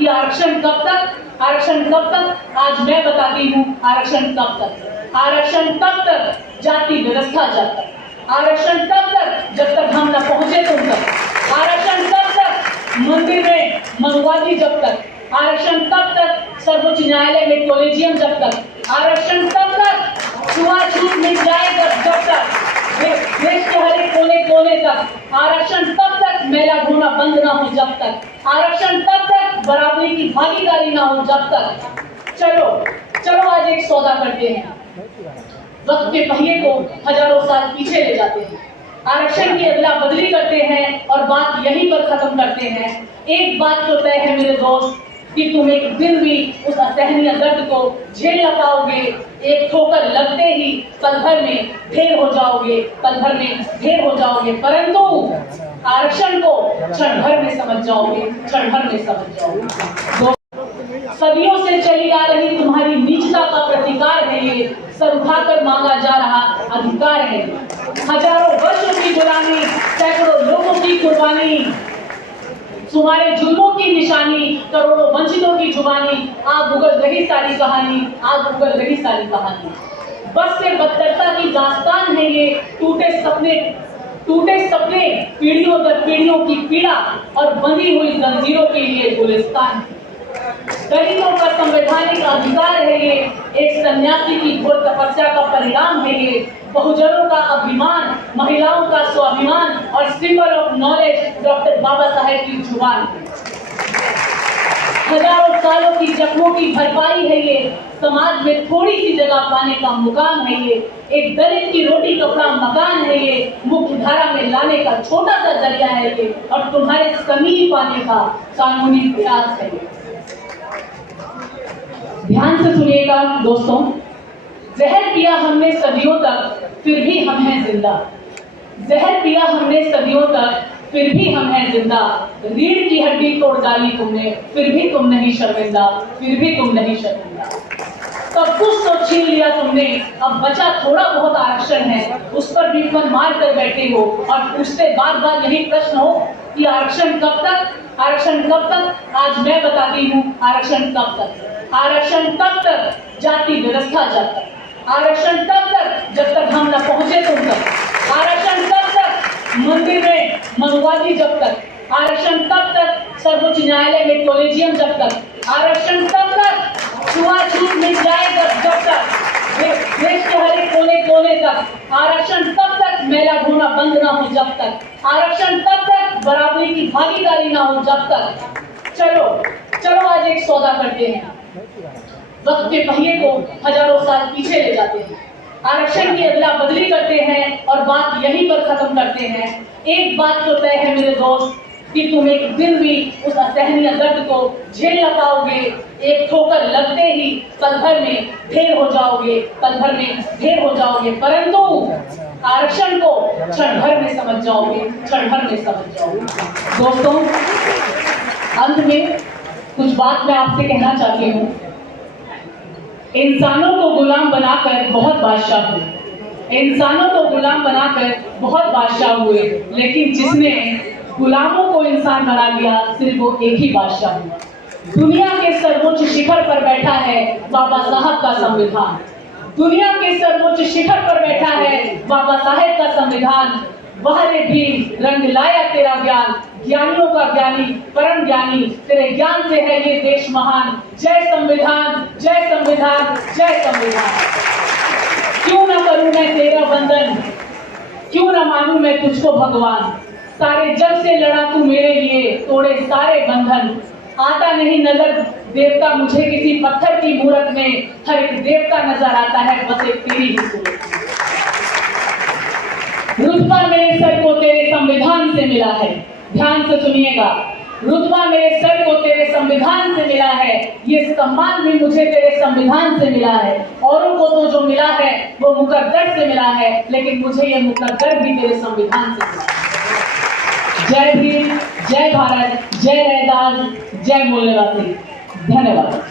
कि आरक्षण कब तक, आरक्षण कब तक। आज मैं बताती हूँ आरक्षण कब तक। आरक्षण तब तक जाति व्यवस्था जब तक, आरक्षण तब तक जब तक हम न पहुंचे तुम तक, आरक्षण तब तक मंदिर में मनुवादी जब तक, आरक्षण तब तक सर्वोच्च न्यायालय में कॉलेजियम जब तक, आरक्षण तब तक छुआछूत मिट जाए जब तक, देश के हर एक कोने कोने तक, आरक्षण तब तक मेला घूमना बंद ना हो जब तक, आरक्षण तब तक बराबरी की भागीदारी ना हो जब तक। चलो चलो आज एक सौदा करते हैं, वक्त के पहिए को हजारों साल पीछे ले जाते हैं, आरक्षण की अदला बदली करते हैं और बात यहीं पर खत्म करते हैं। एक बात तो तय है मेरे दोस्त कि तुम एक दिन भी उस असहनीय दर्द को झेल न पाओगे। एक ठोकर लगते ही पल भर में ढेर हो जाओगे, पल भर में ढेर हो जाओगे, परंतु आरक्षण को क्षण भर में समझ जाओगे, क्षण भर में समझ जाओगे। सदियों से चली आ रही तुम्हारी नीचता का प्रतिकार है ये, सर उठाकर मांगा जा रहा अधिकार है। हजारों वर्षों की गुलामी, सैकड़ों लोगों की कुर्बानी, तुम्हारे जुल्मों की निशानी, करोड़ों वंचितों की जुबानी, आग उगल रही सारी कहानी, आग उगल रही सारी कहानी। बस से बदतरता की दास्तान है ये, टूटे सपने पीढ़ियों दर पीढ़ियों की पीड़ा और बंधी हुई जंजीरों के लिए गुलिस्तान। दलितों का संवैधानिक अधिकार है ये, एक सन्यासी की घोर तपस्या का परिणाम है ये, बहुजनों का अभिमान, महिलाओं का स्वाभिमान और symbol of knowledge doctor Baba Saheb की जुबान। हजारों सालों की जख्मों की भरपाई है ये, समाज में थोड़ी सी जगह पाने का मुकाम है ये, एक दलित की रोटी कपड़ा मकान है ये, मुख्य धारा में लाने का छोटा सा जरिया है ये, और तुम्हारे समीप आने का कानूनी प्रयास है ये। ध्यान से सुनिएगा दोस्तों, जहर पिया हमने सदियों तक फिर भी हम हैं जिंदा, जहर पिया हमने सदियों तक फिर भी हम हैं जिंदा, रीढ़ की हड्डी तोड़ डाली तुमने फिर भी तुम नहीं शर्मिंदा, फिर भी तुम नहीं शर्मिंदा। सब कुछ तो छीन लिया तुमने, अब बचा थोड़ा बहुत आरक्षण है, उस पर भी मन मार कर बैठे हो और पूछते बार बार यही प्रश्न हो कि आरक्षण कब तक, आरक्षण कब तक। आज मैं बताती हूँ आरक्षण कब तक। आरक्षण तब तक जाति व्यवस्था जब तक, आरक्षण तब तक जब तक हम न पहुंचे तुम तक, आरक्षण तब तक मंदिर में मनुवादी जब तक, आरक्षण तब तक सर्वोच्च न्यायालय में कॉलेजियम जब तक, आरक्षण तब तक छुआछूत मिट जाए जब तक, देश के हर एक कोने कोने तक, आरक्षण तब तक मेला घूमना बंद ना हो जब तक, आरक्षण तब तक बराबरी की भागीदारी ना हो जब तक। चलो चलो आज एक सौदा करते हैं, वक्त के पहिए को हजारों साल पीछे ले जाते हैं, आरक्षण की अदला बदली करते हैं और बात यहीं पर खत्म करते हैं। एक बात तो तय है मेरे दोस्त कि तुम एक दिन भी उस असहनीय दर्द को झेल न पाओगे। एक ठोकर लगते ही पल भर में ढेर हो जाओगे, पल भर में ढेर हो जाओगे, परंतु आरक्षण को क्षण भर में समझ जाओगे, क्षण भर में समझ जाओगे। दोस्तों, अंत में कुछ बात मैं आपसे कहना चाहती हूँ। इंसानों को गुलाम बनाकर बहुत बादशाह हुए, इंसानों को गुलाम बनाकर बहुत बादशाह हुए, लेकिन जिसने गुलामों को इंसान बना दिया सिर्फ वो एक ही बादशाह हुआ। दुनिया के सर्वोच्च शिखर पर बैठा है बाबा साहब का संविधान, दुनिया के सर्वोच्च शिखर पर बैठा है बाबा साहेब का संविधान। वह रे भी रंग लाया तेरा ज्ञान, ज्ञानियों का ज्ञानी परम ज्ञानी, तेरे ज्ञान से है ये देश महान। जय संविधान, जय संविधान, जय संविधान। क्यों न करूं मैं तेरा वंदन, क्यों न मानूं मैं तुझको भगवान, सारे जग से लड़ा तू मेरे लिए, तोड़े सारे बंधन। आता नहीं नजर देवता मुझे किसी पत्थर की मूरत में, हर एक देवता नजर आता है बस एक तेरी ही सूरत। रुतबा मेरे सर को तेरे संविधान से मिला है, ध्यान से सुनिएगा, रुतबा मेरे सर को तेरे संविधान से मिला है, ये सम्मान भी मुझे तेरे संविधान से मिला है। औरों को तो जो मिला है वो मुकद्दर से मिला है, लेकिन मुझे ये मुकद्दर भी तेरे संविधान से मिला है। जय भीम, जय भारत, जय रैदास, जय मूल्यवासी। धन्यवाद।